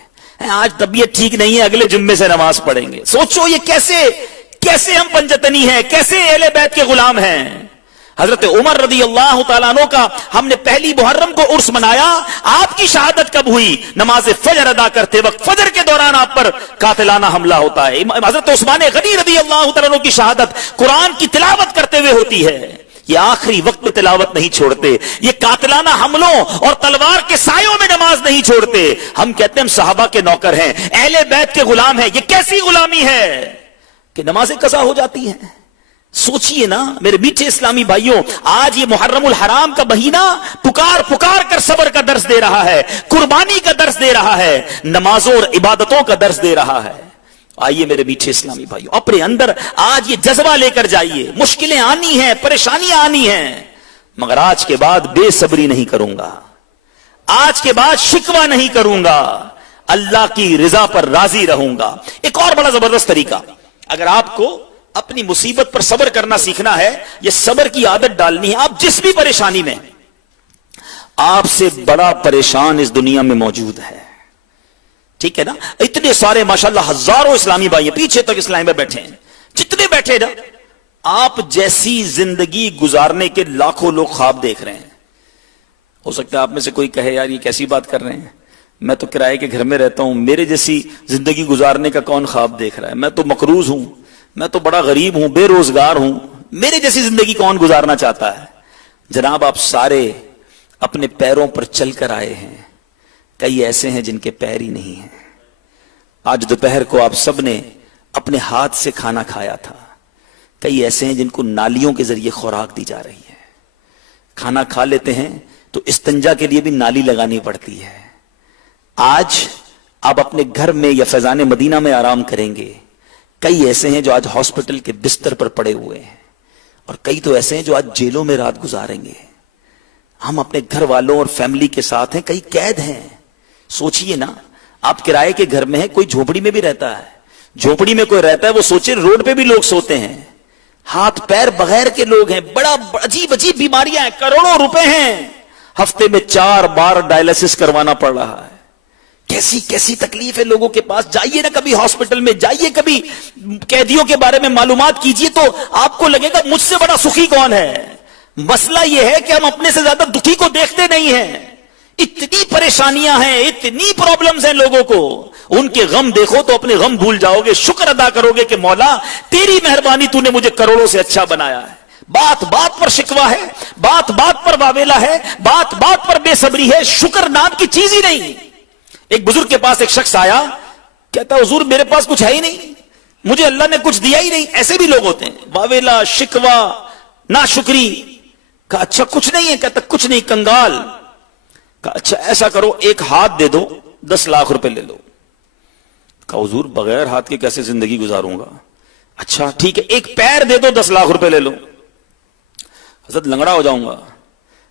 آج طبیعت ٹھیک نہیں ہے، اگلے جمعے سے نماز پڑھیں گے. سوچو یہ کیسے ہم پنجتنی ہیں، کیسے اہل بیت کے غلام ہیں. حضرت عمر رضی اللہ تعالیٰ عنہ کا ہم نے پہلی محرم کو عرس منایا. آپ کی شہادت کب ہوئی؟ نماز فجر ادا کرتے وقت، فجر کے دوران آپ پر قاتلانہ حملہ ہوتا ہے. حضرت عثمان غنی رضی اللہ تعالیٰ عنہ کی شہادت قرآن کی تلاوت کرتے ہوئے ہوتی ہے. یہ آخری وقت میں تلاوت نہیں چھوڑتے، یہ قاتلانہ حملوں اور تلوار کے سایوں میں نماز نہیں چھوڑتے. ہم کہتے ہیں ہم صحابہ کے نوکر ہیں، اہل بیت کے غلام ہیں. یہ کیسی غلامی ہے کہ نمازیں قضا ہو جاتی ہیں؟ سوچئے نا میرے میٹھے اسلامی بھائیوں، آج یہ محرم الحرام کا مہینہ پکار کر صبر کا درس دے رہا ہے، قربانی کا درس دے رہا ہے، نمازوں اور عبادتوں کا درس دے رہا ہے. آئیے میرے میٹھے اسلامی بھائیوں، اپنے اندر آج یہ جذبہ لے کر جائیے. مشکلیں آنی ہیں، پریشانیاں آنی ہیں، مگر آج کے بعد بے صبری نہیں کروں گا، آج کے بعد شکوہ نہیں کروں گا، اللہ کی رضا پر راضی رہوں گا. ایک اور بڑا زبردست طریقہ، اگر آپ کو اپنی مصیبت پر صبر کرنا سیکھنا ہے، یہ صبر کی عادت ڈالنی ہے. آپ جس بھی پریشانی میں، آپ سے بڑا پریشان اس دنیا میں موجود ہے، ٹھیک ہے نا؟ اتنے سارے ماشاءاللہ ہزاروں اسلامی بھائی پیچھے تک اسلام میں بیٹھے ہیں، جتنے بیٹھے نا، آپ جیسی زندگی گزارنے کے لاکھوں لوگ خواب دیکھ رہے ہیں. ہو سکتا ہے آپ میں سے کوئی کہے یار یہ کیسی بات کر رہے ہیں، میں تو کرائے کے گھر میں رہتا ہوں، میرے جیسی زندگی گزارنے کا کون خواب دیکھ رہا ہے؟ میں تو مقروض ہوں، میں تو بڑا غریب ہوں، بے روزگار ہوں، میرے جیسی زندگی کون گزارنا چاہتا ہے؟ جناب آپ سارے اپنے پیروں پر چل کر آئے ہیں، کئی ایسے ہیں جن کے پیر ہی نہیں ہیں. آج دوپہر کو آپ سب نے اپنے ہاتھ سے کھانا کھایا تھا، کئی ایسے ہیں جن کو نالیوں کے ذریعے خوراک دی جا رہی ہے. کھانا کھا لیتے ہیں تو استنجا کے لیے بھی نالی لگانی پڑتی ہے. آج آپ اپنے گھر میں یا فیضان مدینہ میں آرام کریں گے, کئی ایسے ہیں جو آج ہاسپٹل کے بستر پر پڑے ہوئے ہیں, اور کئی تو ایسے ہیں جو آج جیلوں میں رات گزاریں گے. ہم اپنے گھر والوں اور فیملی کے ساتھ ہیں, کئی قید ہیں. سوچئے نا, آپ کرائے کے گھر میں ہیں, کوئی جھوپڑی میں بھی رہتا ہے, جھوپڑی میں کوئی رہتا ہے, وہ سوچے روڈ پہ بھی لوگ سوتے ہیں, ہاتھ پیر بغیر کے لوگ ہیں, بڑا عجیب عجیب بیماریاں ہیں, کروڑوں روپے ہیں, ہفتے میں 4 بار ڈائلسس کروانا پڑ رہا ہے. کیسی کیسی تکلیف ہے لوگوں کے پاس. جائیے نا کبھی ہاسپٹل میں, جائیے کبھی قیدیوں کے بارے میں معلومات کیجئے, تو آپ کو لگے گا مجھ سے بڑا سخی کون ہے. مسئلہ یہ ہے کہ ہم اپنے سے زیادہ دکھی کو دیکھتے نہیں ہیں. اتنی پریشانیاں ہیں, اتنی پرابلمز ہیں لوگوں کو, ان کے غم دیکھو تو اپنے غم بھول جاؤ گے, شکر ادا کرو گے کہ مولا تیری مہربانی, تو نے مجھے کروڑوں سے اچھا بنایا ہے. بات بات پر شکوہ ہے, بات بات پر واویلا ہے, بات بات پر بے صبری ہے, شکر نام کی چیز ہی نہیں. ایک بزرگ کے پاس ایک شخص آیا, کہتا حضور میرے پاس کچھ ہے ہی نہیں, مجھے اللہ نے کچھ دیا ہی نہیں. ایسے بھی لوگ ہوتے ہیں, واویلا, شکوہ, ناشکری. کہا اچھا کچھ نہیں ہے؟ کہتا کچھ نہیں, کنگال. کہا اچھا ایسا کرو, ایک ہاتھ دے دو, 10 لاکھ روپے لے لو. کہا حضور بغیر ہاتھ کے کیسے زندگی گزاروں گا. اچھا ٹھیک ہے, ایک پیر دے دو, 10 لاکھ روپے لے لو. حضرت لنگڑا ہو جاؤں گا.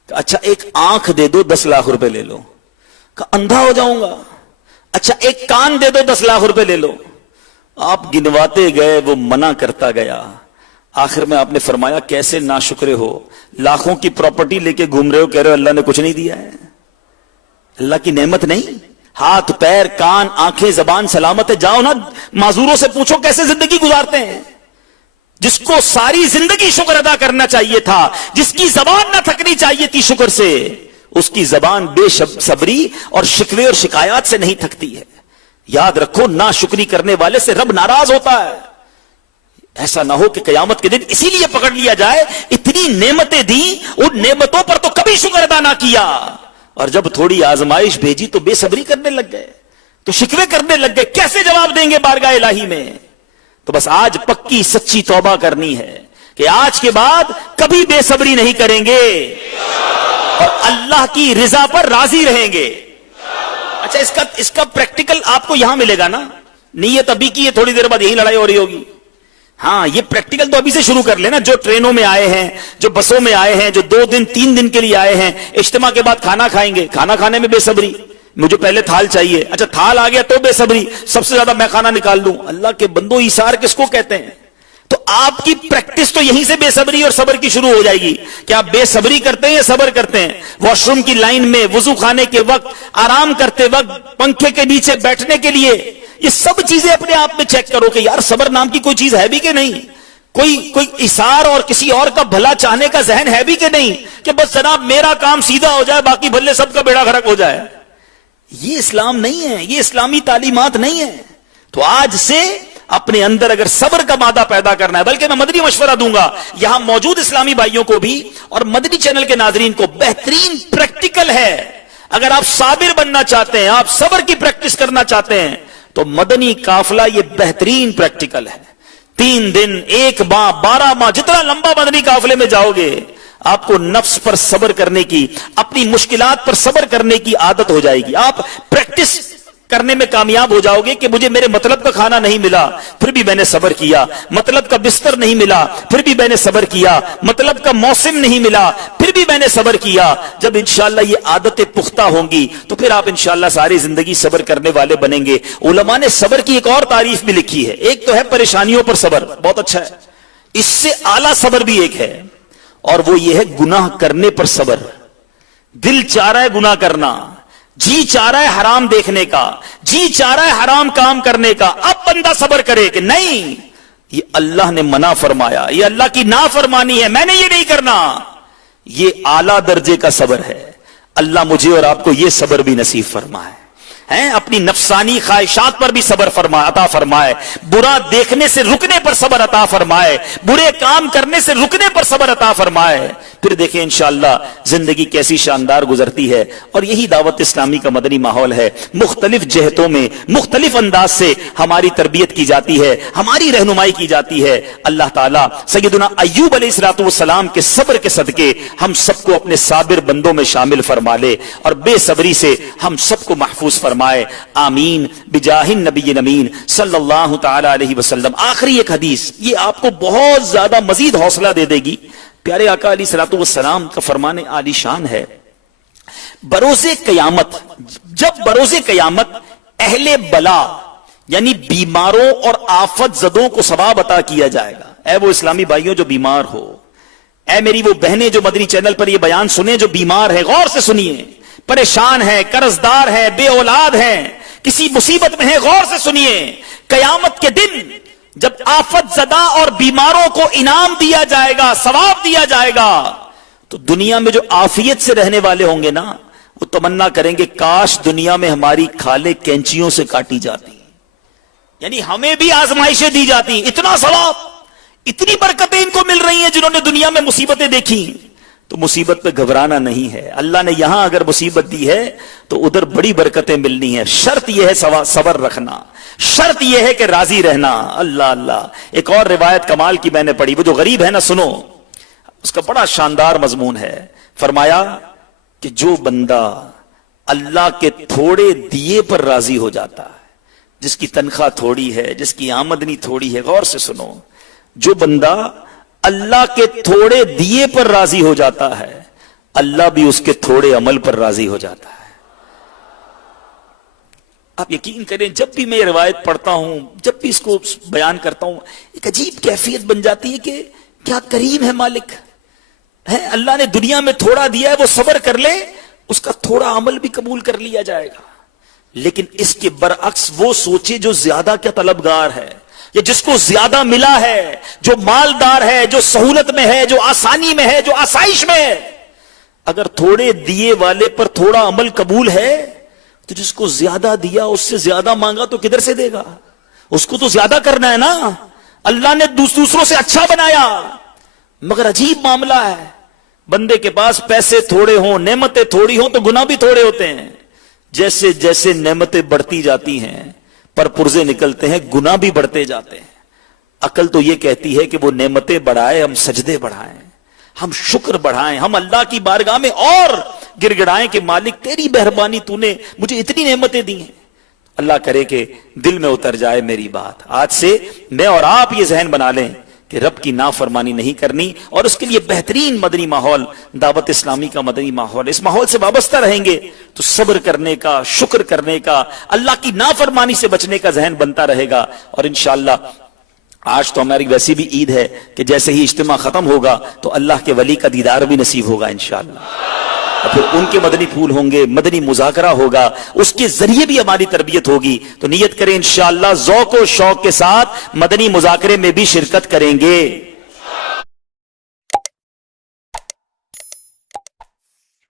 کہا اچھا ایک آنکھ دے دو, 10 لاکھ روپے لے لو. کہا اندھا ہو جاؤں گا. اچھا ایک کان دے دو, 10 لاکھ روپے لے لو. آپ گنواتے گئے, وہ منع کرتا گیا. آخر میں آپ نے فرمایا کیسے ناشکرے ہو, لاکھوں کی پراپرٹی لے کے گھوم رہے ہو, کہہ رہے ہو اللہ نے کچھ نہیں دیا ہے. اللہ کی نعمت نہیں, ہاتھ پیر کان آنکھیں زبان سلامت ہے. جاؤ نا معذوروں سے پوچھو کیسے زندگی گزارتے ہیں. جس کو ساری زندگی شکر ادا کرنا چاہیے تھا, جس کی زبان نہ تھکنی چاہیے تھی شکر سے, اس کی زبان بے صبری اور شکوے اور شکایات سے نہیں تھکتی ہے. یاد رکھو ناشکری کرنے والے سے رب ناراض ہوتا ہے. ایسا نہ ہو کہ قیامت کے دن اسی لیے پکڑ لیا جائے, اتنی نعمتیں دی, ان نعمتوں پر تو کبھی شکر ادا نہ کیا, اور جب تھوڑی آزمائش بھیجی تو بے صبری کرنے لگ گئے, تو شکوے کرنے لگ گئے. کیسے جواب دیں گے بارگاہ الہی میں؟ تو بس آج پکی سچی توبہ کرنی ہے کہ آج کے بعد کبھی بے صبری نہیں کریں گے, اور اللہ کی رضا پر راضی رہیں گے. اچھا اس کا پریکٹیکل آپ کو یہاں ملے گا نا. نیت ابھی کی ہے, تھوڑی دیر بعد یہی لڑائی ہو رہی ہوگی. ہاں یہ پریکٹیکل تو ابھی سے شروع کر لینا. جو ٹرینوں میں آئے ہیں, جو بسوں میں آئے ہیں, جو 2 دن 3 دن کے لیے آئے ہیں, اجتماع کے بعد کھانا کھائیں گے, کھانا کھانے میں بے صبری, مجھے پہلے تھال چاہیے. اچھا تھال آ گیا تو بے صبری, سب سے زیادہ میں کھانا نکال لوں. اللہ کے بندو ایثار کس کو کہتے ہیں؟ تو آپ کی پریکٹس تو یہیں سے بے صبری اور صبر کی شروع ہو جائے گی. کیا آپ بے صبری کرتے ہیں یا صبر کرتے ہیں؟ واش روم کی لائن میں, وضو خانے کے وقت, آرام کرتے وقت, پنکھے کے نیچے بیٹھنے کے لیے, یہ سب چیزیں اپنے آپ میں چیک کرو کہ یار صبر نام کی کوئی چیز ہے بھی کہ نہیں. کوئی ایثار اور کسی اور کا بھلا چاہنے کا ذہن ہے بھی کہ نہیں, کہ بس جناب میرا کام سیدھا ہو جائے, باقی بھلے سب کا بیڑا غرق ہو جائے. یہ اسلام نہیں ہے, یہ اسلامی تعلیمات نہیں ہے. تو آج سے اپنے اندر اگر صبر کا مادہ پیدا کرنا ہے, بلکہ میں مدنی مشورہ دوں گا یہاں موجود اسلامی بھائیوں کو بھی اور مدنی چینل کے ناظرین کو, بہترین پریکٹیکل ہے. اگر آپ صابر بننا چاہتے ہیں, آپ صبر کی پریکٹس کرنا چاہتے ہیں, تو مدنی قافلہ یہ بہترین پریکٹیکل ہے. 3 دن, 1 ماہ, 12 ماہ, جتنا لمبا مدنی قافلے میں جاؤ گے, آپ کو نفس پر صبر کرنے کی, اپنی مشکلات پر صبر کرنے کی عادت ہو جائے گی. آپ پریکٹس کرنے میں کامیاب ہو جاؤ گے کہ مجھے میرے مطلب کا کھانا نہیں ملا, پھر بھی میں نے صبر کیا. مطلب کا بستر نہیں ملا, پھر بھی میں نے صبر کیا. مطلب کا موسم نہیں ملا, پھر بھی میں نے صبر کیا. جب انشاءاللہ یہ عادتیں پختہ ہوں گی تو پھر آپ انشاءاللہ ساری زندگی صبر کرنے والے بنیں گے. علماء نے صبر کی ایک اور تعریف بھی لکھی ہے. ایک تو ہے پریشانیوں پر صبر, بہت اچھا ہے. اس سے اعلیٰ صبر بھی ایک ہے, اور وہ یہ ہے گناہ کرنے پر صبر. دل چاہ رہا ہے گناہ کرنا, جی چاہ رہا ہے حرام دیکھنے کا, جی چاہ رہا ہے حرام کام کرنے کا, اب بندہ صبر کرے کہ نہیں یہ اللہ نے منع فرمایا, یہ اللہ کی نافرمانی ہے, میں نے یہ نہیں کرنا. یہ اعلیٰ درجے کا صبر ہے. اللہ مجھے اور آپ کو یہ صبر بھی نصیب فرمائے. ہیں, اپنی نفسانی خواہشات پر بھی صبر عطا فرمائے, برا دیکھنے سے رکنے پر صبر عطا فرمائے, برے کام کرنے سے رکنے پر صبر عطا فرمائے. پھر دیکھیں انشاءاللہ زندگی کیسی شاندار گزرتی ہے. اور یہی دعوت اسلامی کا مدنی ماحول ہے. مختلف جہتوں میں مختلف انداز سے ہماری تربیت کی جاتی ہے, ہماری رہنمائی کی جاتی ہے. اللہ تعالیٰ سیدنا ایوب علیہ الصلوۃ والسلام کے صبر کے صدقے ہم سب کو اپنے صابر بندوں میں شامل فرما لے اور بے صبری سے ہم سب کو محفوظ فرمائے. آمین بجاہ النبی الامین صلی اللہ تعالی علیہ وسلم. آخری ایک حدیث, یہ آپ کو بہت زیادہ مزید حوصلہ دے دے گی. پیارے آقا علیہ الصلوۃ والسلام کا فرمان عالی شان ہے, بروز قیامت, جب بروز قیامت اہل بلا یعنی بیماروں اور آفت زدوں کو ثواب عطا کیا جائے گا. اے وہ اسلامی بھائیوں جو بیمار ہو, اے میری وہ بہنیں جو مدنی چینل پر یہ بیان سنیں جو بیمار ہے, غور سے سنیے, پریشان ہے, قرض دار ہے, بے اولاد ہے, کسی مصیبت میں ہے, غور سے سنیے. قیامت کے دن جب آفت زدہ اور بیماروں کو انعام دیا جائے گا, ثواب دیا جائے گا, تو دنیا میں جو عافیت سے رہنے والے ہوں گے نا, وہ تمنا کریں گے کاش دنیا میں ہماری کھالیں کینچیوں سے کاٹی جاتی, یعنی ہمیں بھی آزمائشیں دی جاتی. اتنا ثواب, اتنی برکتیں ان کو مل رہی ہیں جنہوں نے دنیا میں مصیبتیں دیکھی. تو مصیبت پہ گھبرانا نہیں ہے. اللہ نے یہاں اگر مصیبت دی ہے تو ادھر بڑی برکتیں ملنی ہیں. شرط یہ ہے صبر رکھنا, شرط یہ ہے کہ راضی رہنا. اللہ اللہ. ایک اور روایت کمال کی میں نے پڑھی, وہ جو غریب ہے نا, سنو, اس کا بڑا شاندار مضمون ہے. فرمایا کہ جو بندہ اللہ کے تھوڑے دیے پر راضی ہو جاتا ہے, جس کی تنخواہ تھوڑی ہے, جس کی آمدنی تھوڑی ہے, غور سے سنو, جو بندہ اللہ کے تھوڑے دیے پر راضی ہو جاتا ہے, اللہ بھی اس کے تھوڑے عمل پر راضی ہو جاتا ہے. آپ یقین کریں, جب بھی میں یہ روایت پڑھتا ہوں, جب بھی اس کو بیان کرتا ہوں, ایک عجیب کیفیت بن جاتی ہے کہ کیا کریم ہے مالک ہے. اللہ نے دنیا میں تھوڑا دیا ہے, وہ صبر کر لے, اس کا تھوڑا عمل بھی قبول کر لیا جائے گا. لیکن اس کے برعکس وہ سوچے جو زیادہ کیا طلبگار ہے, یا جس کو زیادہ ملا ہے, جو مالدار ہے, جو سہولت میں ہے, جو آسانی میں ہے, جو آسائش میں ہے. اگر تھوڑے دیے والے پر تھوڑا عمل قبول ہے, تو جس کو زیادہ دیا اس سے زیادہ مانگا تو کدھر سے دے گا؟ اس کو تو زیادہ کرنا ہے نا. اللہ نے دوسروں سے اچھا بنایا, مگر عجیب معاملہ ہے, بندے کے پاس پیسے تھوڑے ہوں, نعمتیں تھوڑی ہوں, تو گناہ بھی تھوڑے ہوتے ہیں. جیسے جیسے نعمتیں بڑھتی جاتی ہیں, پر پرزے نکلتے ہیں, گناہ بھی بڑھتے جاتے ہیں. عقل تو یہ کہتی ہے کہ وہ نعمتیں بڑھائے, ہم سجدے بڑھائیں, ہم شکر بڑھائیں, ہم اللہ کی بارگاہ میں اور گر گڑائیں کہ مالک تیری مہربانی, تو نے مجھے اتنی نعمتیں دی ہیں. اللہ کرے کہ دل میں اتر جائے میری بات. آج سے میں اور آپ یہ ذہن بنا لیں کہ رب کی نافرمانی نہیں کرنی, اور اس کے لیے بہترین مدنی ماحول دعوت اسلامی کا مدنی ماحول. اس ماحول سے وابستہ رہیں گے تو صبر کرنے کا, شکر کرنے کا, اللہ کی نافرمانی سے بچنے کا ذہن بنتا رہے گا. اور انشاءاللہ آج تو ہماری ویسی بھی عید ہے کہ جیسے ہی اجتماع ختم ہوگا تو اللہ کے ولی کا دیدار بھی نصیب ہوگا انشاءاللہ, اور پھر ان کے مدنی پھول ہوں گے, مدنی مذاکرہ ہوگا, اس کے ذریعے بھی ہماری تربیت ہوگی. تو نیت کریں انشاءاللہ ذوق و شوق کے ساتھ مدنی مذاکرے میں بھی شرکت کریں گے.